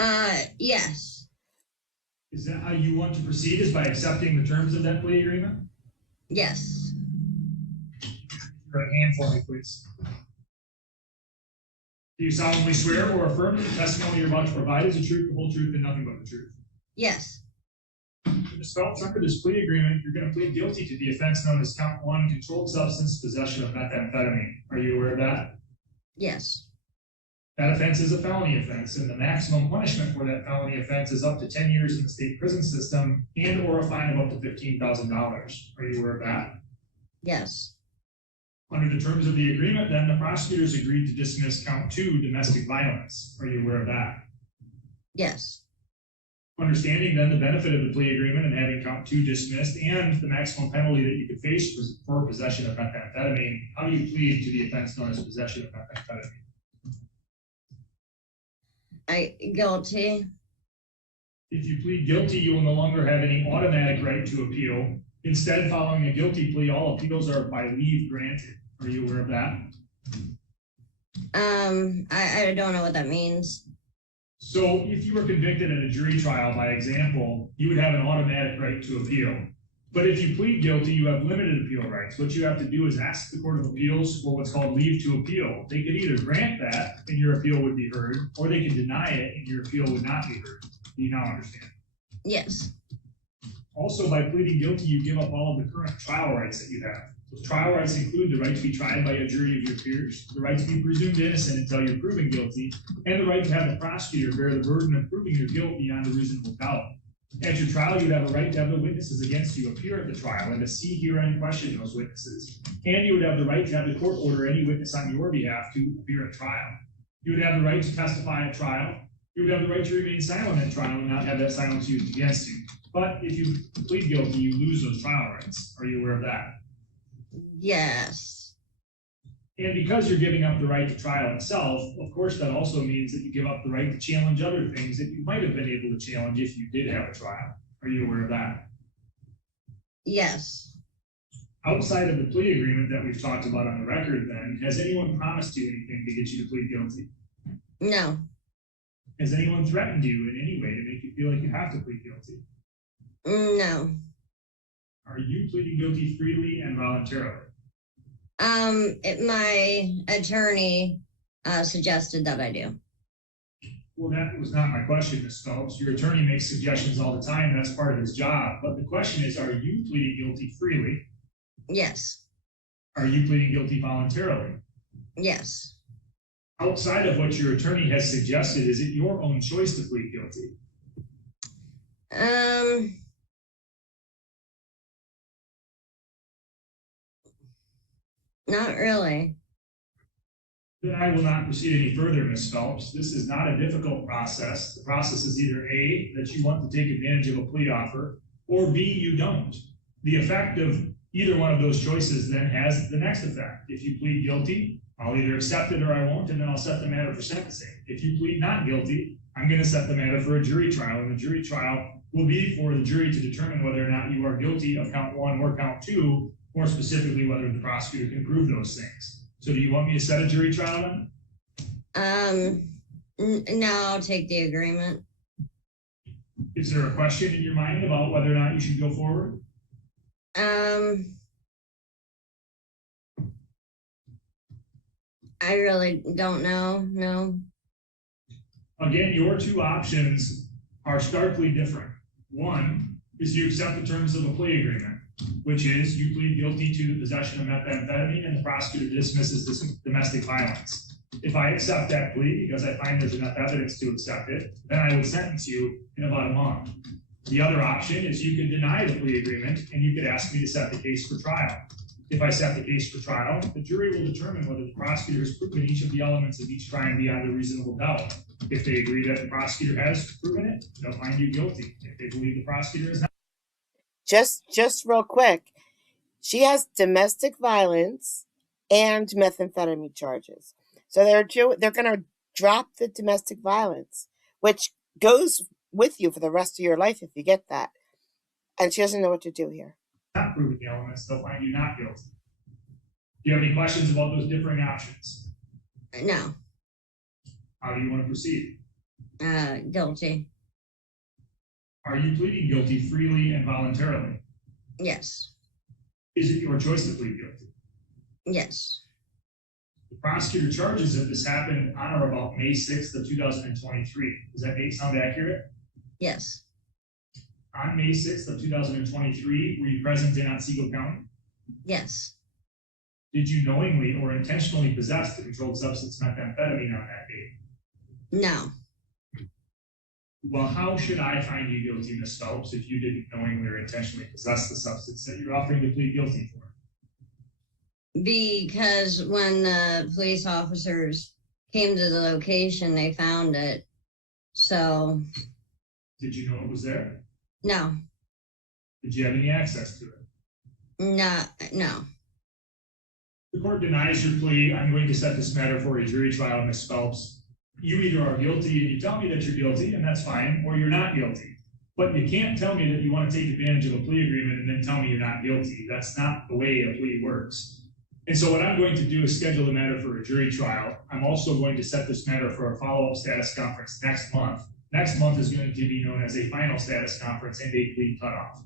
Yes. Is that how you want to proceed, is by accepting the terms of that plea agreement? Yes. Right hand for me, please. Do you solemnly swear or affirm that the testimony you're about to provide is the truth, the whole truth, and nothing but the truth? Yes. Ms. Phelps, under this plea agreement, you're going to plead guilty to the offense known as count 1, controlled substance possession of methamphetamine. Are you aware of that? Yes. That offense is a felony offense, and the maximum punishment for that felony offense is up to 10 years in the state prison system and or a fine of up to $15,000. Are you aware of that? Yes. Under the terms of the agreement, then, the prosecutors agreed to dismiss count 2, domestic violence. Are you aware of that? Yes. Understanding then the benefit of the plea agreement and having count 2 dismissed and the maximum penalty that you could face for possession of methamphetamine, how do you plead to the offense known as possession of methamphetamine? Guilty. If you plead guilty, you will no longer have any automatic right to appeal. Instead, following a guilty plea, all appeals are by leave granted. Are you aware of that? I don't know what that means. So if you were convicted in a jury trial, by example, you would have an automatic right to appeal. But if you plead guilty, you have limited appeal rights. What you have to do is ask the Court of Appeals for what's called leave to appeal. They could either grant that and your appeal would be heard, or they could deny it and your appeal would not be heard. Do you now understand? Yes. Also, by pleading guilty, you give up all of the current trial rights that you have. Those trial rights include the right to be tried by a jury of your peers, the right to be presumed innocent until you're proven guilty, and the right to have the prosecutor bear the burden of proving your guilt beyond a reasonable doubt. At your trial, you'd have a right to have the witnesses against you appear at the trial and to see, hear, and question those witnesses. And you would have the right to have the court order any witness on your behalf to appear at trial. You would have the right to testify at trial. You would have the right to remain silent at trial and not have that silence used against you. But if you plead guilty, you lose those trial rights. Are you aware of that? Yes. And because you're giving up the right to trial itself, of course, that also means that you give up the right to challenge other things that you might have been able to challenge if you did have a trial. Are you aware of that? Yes. Outside of the plea agreement that we've talked about on the record, then, has anyone promised you anything to get you to plead guilty? No. Has anyone threatened you in any way to make you feel like you have to plead guilty? No. Are you pleading guilty freely and voluntarily? My attorney suggested that I do. Well, that was not my question, Ms. Phelps. Your attorney makes suggestions all the time. That's part of his job. But the question is, are you pleading guilty freely? Yes. Are you pleading guilty voluntarily? Yes. Outside of what your attorney has suggested, is it your own choice to plead guilty? Not really. Then I will not proceed any further, Ms. Phelps. This is not a difficult process. The process is either A, that you want to take advantage of a plea offer, or B, you don't. The effect of either one of those choices then has the next effect. If you plead guilty, I'll either accept it or I won't, and then I'll set the matter for sentencing. If you plead not guilty, I'm going to set the matter for a jury trial, and the jury trial will be for the jury to determine whether or not you are guilty of count 1 or count 2, more specifically whether the prosecutor can prove those things. So do you want me to set a jury trial then? No, I'll take the agreement. Is there a question in your mind about whether or not you should go forward? I really don't know. No. Again, your two options are starkly different. One is you accept the terms of a plea agreement, which is you plead guilty to the possession of methamphetamine and the prosecutor dismisses this domestic violence. If I accept that plea because I find there's enough evidence to accept it, then I would sentence you in about a month. The other option is you could deny the plea agreement and you could ask me to set the case for trial. If I set the case for trial, the jury will determine whether the prosecutor has proven each of the elements of each crime beyond a reasonable doubt. If they agree that the prosecutor has proven it, they'll find you guilty. If they believe the prosecutor is not. Just real quick, she has domestic violence and methamphetamine charges. So they're going to drop the domestic violence, which goes with you for the rest of your life if you get that. And she doesn't know what to do here. Not proving the elements, they'll find you not guilty. Do you have any questions about those differing options? No. How do you want to proceed? Guilty. Are you pleading guilty freely and voluntarily? Yes. Is it your choice to plead guilty? Yes. The prosecutor charges that this happened on or about May 6th of 2023. Does that sound accurate? Yes. On May 6th of 2023, were you present in Otsego County? Yes. Did you knowingly or intentionally possess the controlled substance methamphetamine on that date? No. Well, how should I find you guilty, Ms. Phelps, if you didn't knowingly or intentionally possess the substance that you're offering to plead guilty for? Because when the police officers came to the location, they found it. So. Did you know it was there? No. Did you have any access to it? No. The court denies your plea. I'm going to set this matter for a jury trial, Ms. Phelps. You either are guilty and you tell me that you're guilty, and that's fine, or you're not guilty. But you can't tell me that you want to take advantage of a plea agreement and then tell me you're not guilty. That's not the way a plea works. And so what I'm going to do is schedule the matter for a jury trial. I'm also going to set this matter for a follow-up status conference next month. Next month is going to be known as a final status conference and a plea cutoff.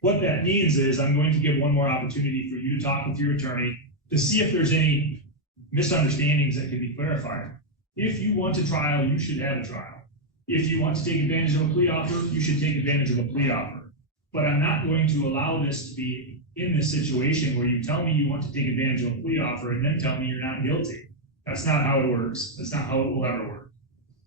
What that means is I'm going to give one more opportunity for you to talk with your attorney to see if there's any misunderstandings that can be clarified. If you want a trial, you should have a trial. If you want to take advantage of a plea offer, you should take advantage of a plea offer. But I'm not going to allow this to be in this situation where you tell me you want to take advantage of a plea offer and then tell me you're not guilty. That's not how it works. That's not how it will ever work.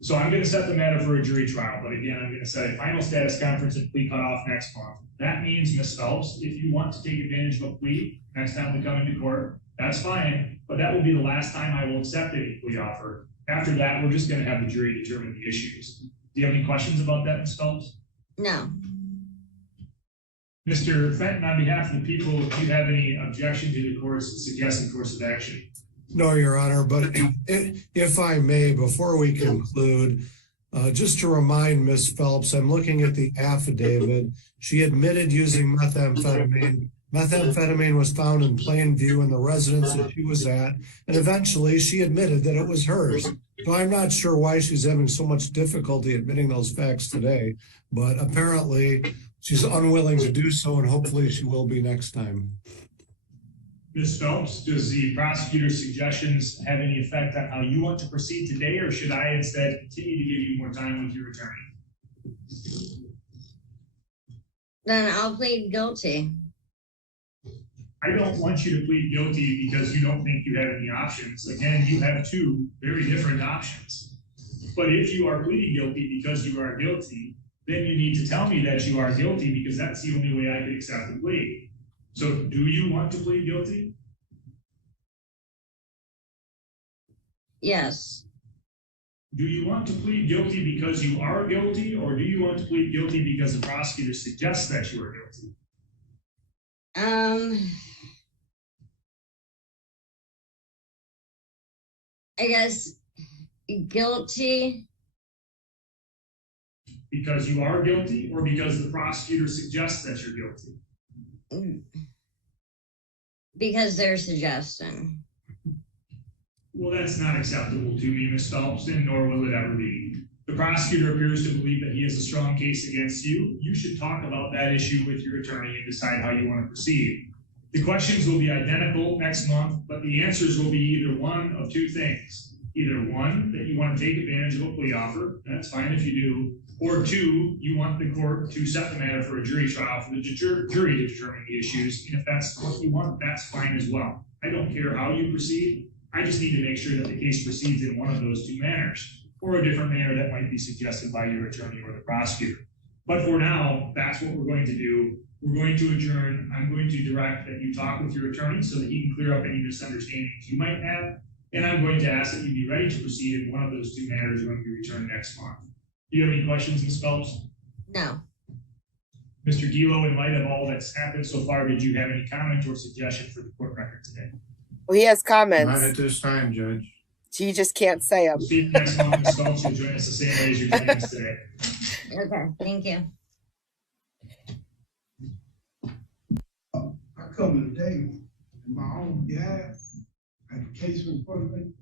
So I'm going to set the matter for a jury trial. But again, I'm going to set a final status conference and plea cutoff next month. That means, Ms. Phelps, if you want to take advantage of a plea next time we come into court, that's fine. But that will be the last time I will accept any plea offer. After that, we're just going to have the jury determine the issues. Do you have any questions about that, Ms. Phelps? No. Mr. Fenton, on behalf of the people, do you have any objection to the court's suggested course of action? No, Your Honor, but if I may, before we conclude, just to remind Ms. Phelps, I'm looking at the affidavit. She admitted using methamphetamine. Methamphetamine was found in plain view in the residence that she was at, and eventually she admitted that it was hers. So I'm not sure why she's having so much difficulty admitting those facts today, but apparently she's unwilling to do so, and hopefully she will be next time. Ms. Phelps, does the prosecutor's suggestions have any effect on how you want to proceed today, or should I instead continue to give you more time with your attorney? Then I'll plead guilty. I don't want you to plead guilty because you don't think you have any options. Again, you have two very different options. But if you are pleading guilty because you are guilty, then you need to tell me that you are guilty, because that's the only way I can accept the plea. So do you want to plead guilty? Yes. Do you want to plead guilty because you are guilty, or do you want to plead guilty because the prosecutor suggests that you are guilty? I guess guilty. Because you are guilty, or because the prosecutor suggests that you're guilty? Because they're suggesting. Well, that's not acceptable to me, Ms. Phelps, and nor will it ever be. The prosecutor appears to believe that he has a strong case against you. You should talk about that issue with your attorney and decide how you want to proceed. The questions will be identical next month, but the answers will be either one of two things. Either one, that you want to take advantage of a plea offer, that's fine if you do, or two, you want the court to set the matter for a jury trial for the jury to determine the issues, and if that's what you want, that's fine as well. I don't care how you proceed. I just need to make sure that the case proceeds in one of those two manners, or a different manner that might be suggested by your attorney or the prosecutor. But for now, that's what we're going to do. We're going to adjourn. I'm going to direct that you talk with your attorney so that he can clear up any misunderstandings you might have. And I'm going to ask that you be ready to proceed in one of those two manners when we return next month. Do you have any questions, Ms. Phelps? No. Mr. Gilo, in light of all that's happened so far, did you have any comment or suggestion for the court record today? Well, he has comments. Not at this time, Judge. He just can't say them. Speak next month, Ms. Phelps. You'll join us the same way as you're joining us today. Okay, thank you. I come today in my own behalf, I had a case in front of me.